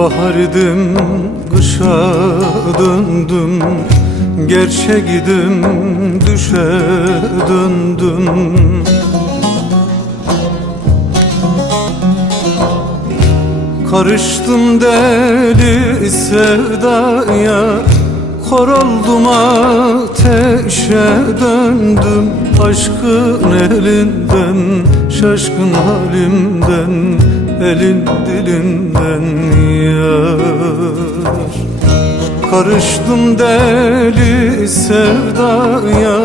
Bahardım kışa döndüm Gerçek idim düşe döndüm. Karıştım deli sevdaya Kor oldum ateşe döndüm. Aşkın elinden şaşkın halimden Elin dilinden yar. Karıştım deli sevdaya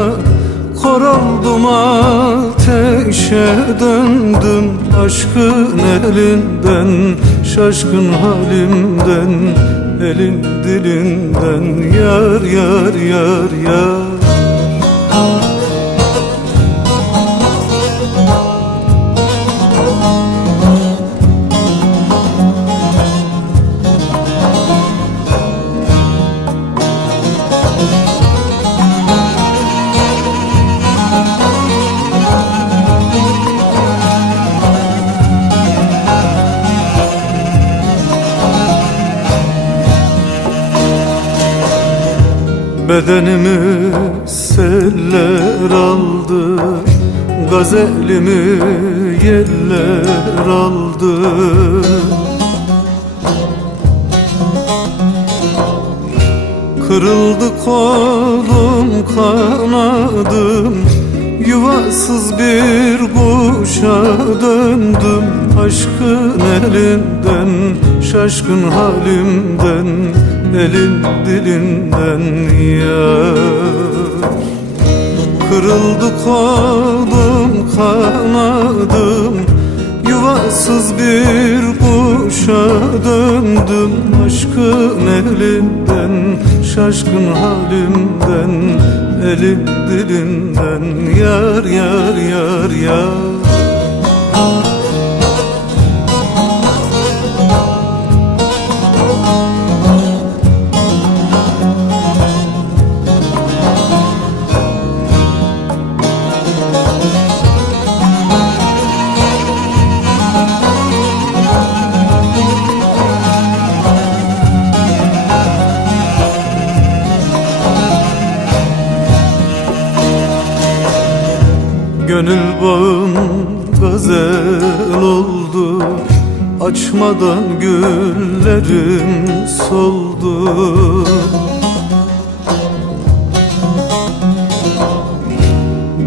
Kor oldum ateşe döndüm Aşkın elinden şaşkın halimden Elin dilinden yar yar yar yar Bedenimi seller aldı. Gazelimi yeller aldı. Kırıldı kolum kanadım Yuvasız bir kuşa döndüm Aşkın elinden şaşkın halimden Elin dilinden yar. Kırıldı kolum kanadım Yuvasız bir kuşa döndüm Aşkın elinden şaşkın halimden Elin dilinden yar yar yar yar Gönül bağım gazel oldu. Açmadan güllerim soldu.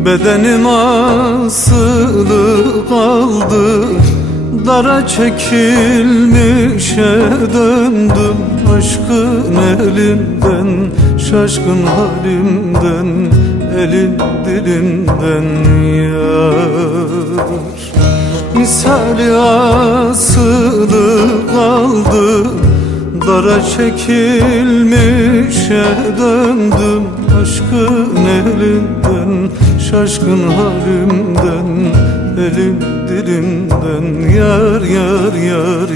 Bedenim asılı kaldı. Dara çekilmişe döndüm. Aşkın elinden Şaşkın halimden Elin dilinden yar. Misali asılı kaldı Dara çekilmişe döndüm Aşkın elinden Şaşkın halimden Elin dilinden Yar yar